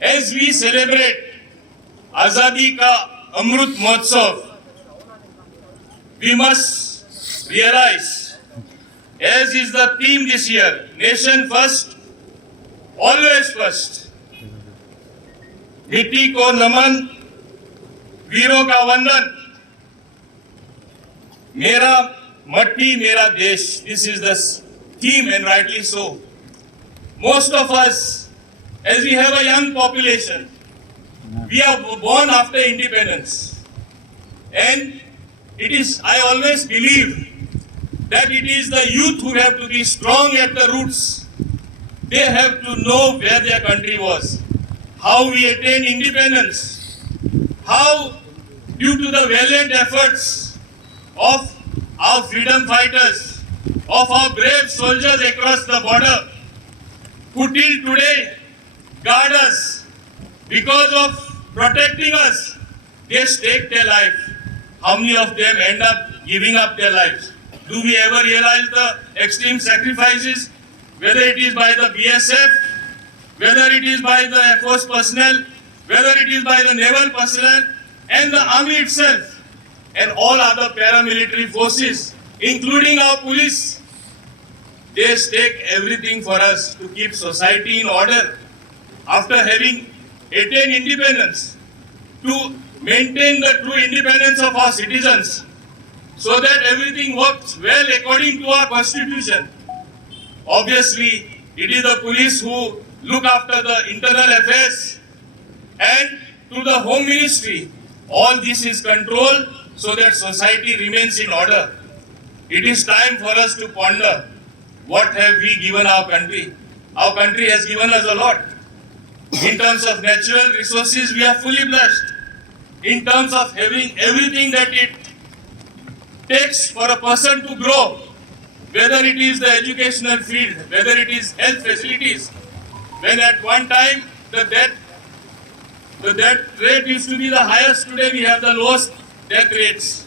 As we celebrate Azadi Ka Amrut Mahotsav, we must realize, as is the theme this year, nation first, always first. मिट्टी को नमन, वीरों का वंदन, मेरा मट्टी मेरा देश. This is the theme, and rightly so. Most of us, as we have a young population, we are born after independence, and it is, I always believe that it is the youth who have to be strong at the roots. They have to know where their country was, how we attained independence, how due to the valiant efforts of our freedom fighters, of our brave soldiers across the border, who till today guard us, because of protecting us, they stake their life. How many of them end up giving up their lives? Do we ever realize the extreme sacrifices, whether it is by the BSF, whether it is by the Air Force personnel, whether it is by the naval personnel and the army itself and all other paramilitary forces, including our police? They stake everything for us to keep society in order after having attained independence, to maintain the true independence of our citizens, so that everything works well according to our constitution. Obviously, it is the police who look after the internal affairs, and to the Home Ministry, all this is controlled so that society remains in order. It is time for us to ponder, what have we given our country? Our country has given us a lot. In terms of natural resources, we are fully blessed. In terms of having everything that it takes for a person to grow, whether it is the educational field, whether it is health facilities, when at one time the death rate used to be the highest, today we have the lowest death rates.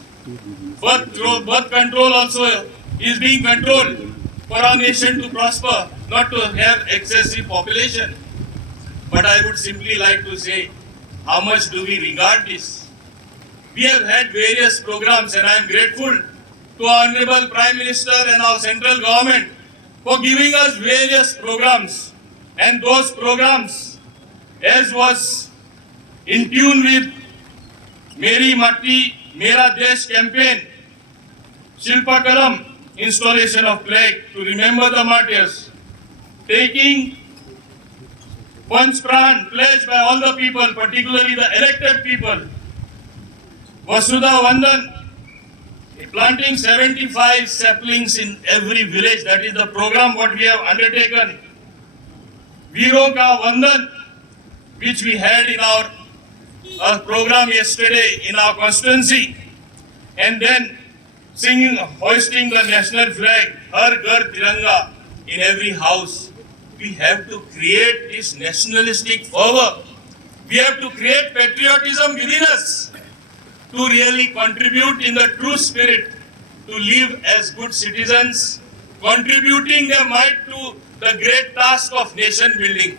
Birth control also is being controlled for our nation to prosper, not to have excessive population. But I would simply like to say, how much do we regard this? We have had various programs, and I am grateful to our Honorable Prime Minister and our central government for giving us various programs. And those programs, as was in tune with Meri Matti Mera Desh campaign, Shilpakalam, installation of flag to remember the martyrs, taking Panchpran pledged by all the people, particularly the elected people, Vasudha Vandan, planting 75 saplings in every village. That is the program what we have undertaken. Veeron Ka Vandan, which we had in our program yesterday in our constituency, and then singing, hoisting the national flag, Har Ghar Tiranga, in every house. We have to create this nationalistic fervor. We have to create patriotism within us to really contribute in the true spirit to live as good citizens, contributing their might to the great task of nation building.